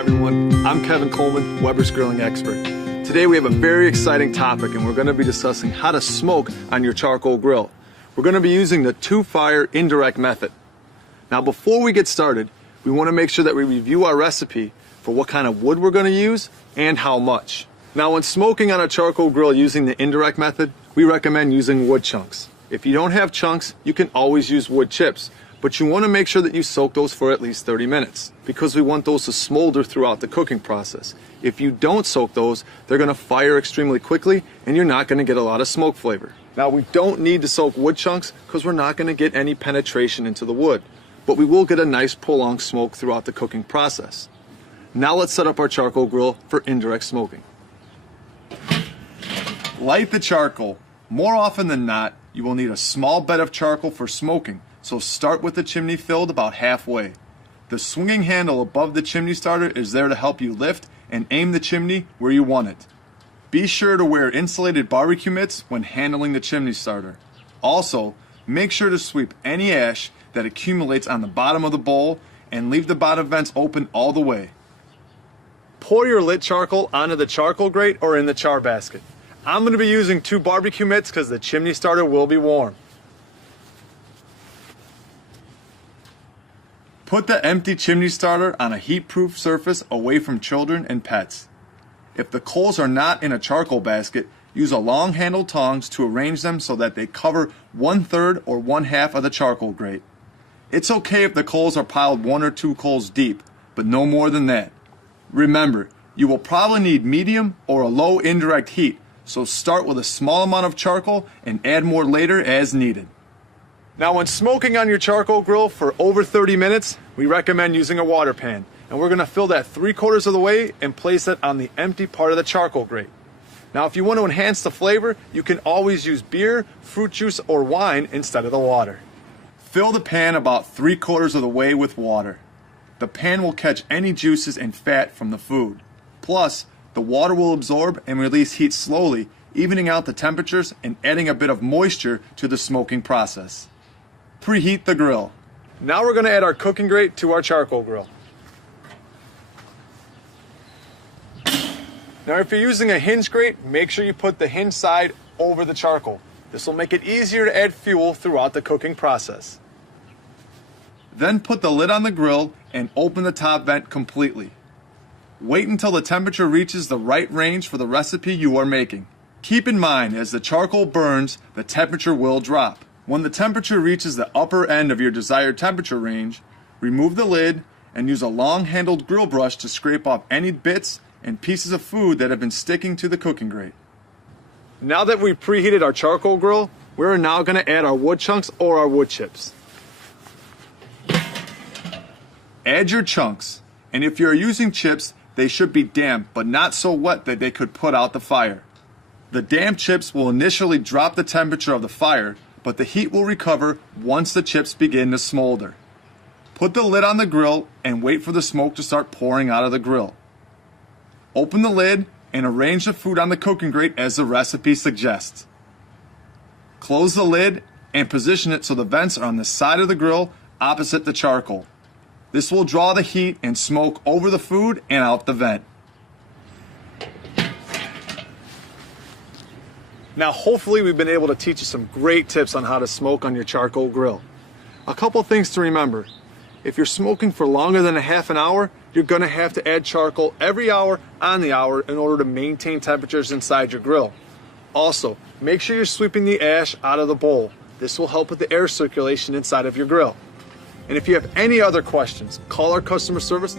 Hi everyone, I'm Kevin Coleman, Weber's Grilling Expert. Today we have a very exciting topic and we're going to be discussing how to smoke on your charcoal grill. We're going to be using the two-fire indirect method. Now before we get started, we want to make sure that we review our recipe for what kind of wood we're going to use and how much. Now when smoking on a charcoal grill using the indirect method, we recommend using wood chunks. If you don't have chunks, you can always use wood chips. But you want to make sure that you soak those for at least 30 minutes because we want those to smolder throughout the cooking process. If you don't soak those, they're going to fire extremely quickly and you're not going to get a lot of smoke flavor. Now we don't need to soak wood chunks because we're not going to get any penetration into the wood, but we will get a nice prolonged smoke throughout the cooking process. Now let's set up our charcoal grill for indirect smoking. Light the charcoal. More often than not, you will need a small bed of charcoal for smoking. So start with the chimney filled about halfway. The swinging handle above the chimney starter is there to help you lift and aim the chimney where you want it. Be sure to wear insulated barbecue mitts when handling the chimney starter. Also, make sure to sweep any ash that accumulates on the bottom of the bowl and leave the bottom vents open all the way. Pour your lit charcoal onto the charcoal grate or in the char basket. I'm going to be using 2 barbecue mitts because the chimney starter will be warm. Put the empty chimney starter on a heat-proof surface away from children and pets. If the coals are not in a charcoal basket, use a long-handled tongs to arrange them so that they cover 1/3 or 1/2 of the charcoal grate. It's okay if the coals are piled 1 or 2 coals deep, but no more than that. Remember, you will probably need medium or a low indirect heat, so start with a small amount of charcoal and add more later as needed. Now when smoking on your charcoal grill for over 30 minutes, we recommend using a water pan. And we're going to fill that 3/4 of the way and place it on the empty part of the charcoal grate. Now if you want to enhance the flavor, you can always use beer, fruit juice, or wine instead of the water. Fill the pan about 3/4 of the way with water. The pan will catch any juices and fat from the food. Plus, the water will absorb and release heat slowly, evening out the temperatures and adding a bit of moisture to the smoking process. Preheat the grill. Now we're going to add our cooking grate to our charcoal grill. Now if you're using a hinge grate, make sure you put the hinge side over the charcoal. This will make it easier to add fuel throughout the cooking process. Then put the lid on the grill and open the top vent completely. Wait until the temperature reaches the right range for the recipe you are making. Keep in mind, as the charcoal burns, the temperature will drop. When the temperature reaches the upper end of your desired temperature range, remove the lid and use a long-handled grill brush to scrape off any bits and pieces of food that have been sticking to the cooking grate. Now that we've preheated our charcoal grill, we're now going to add our wood chunks or our wood chips. Add your chunks, and if you're using chips, they should be damp but not so wet that they could put out the fire. The damp chips will initially drop the temperature of the fire, but the heat will recover once the chips begin to smolder. Put the lid on the grill and wait for the smoke to start pouring out of the grill. Open the lid and arrange the food on the cooking grate as the recipe suggests. Close the lid and position it so the vents are on the side of the grill opposite the charcoal. This will draw the heat and smoke over the food and out the vent. Now hopefully we've been able to teach you some great tips on how to smoke on your charcoal grill. A couple things to remember. If you're smoking for longer than a half an hour, you're going to have to add charcoal every hour on the hour in order to maintain temperatures inside your grill. Also, make sure you're sweeping the ash out of the bowl. This will help with the air circulation inside of your grill. And if you have any other questions, call our customer service.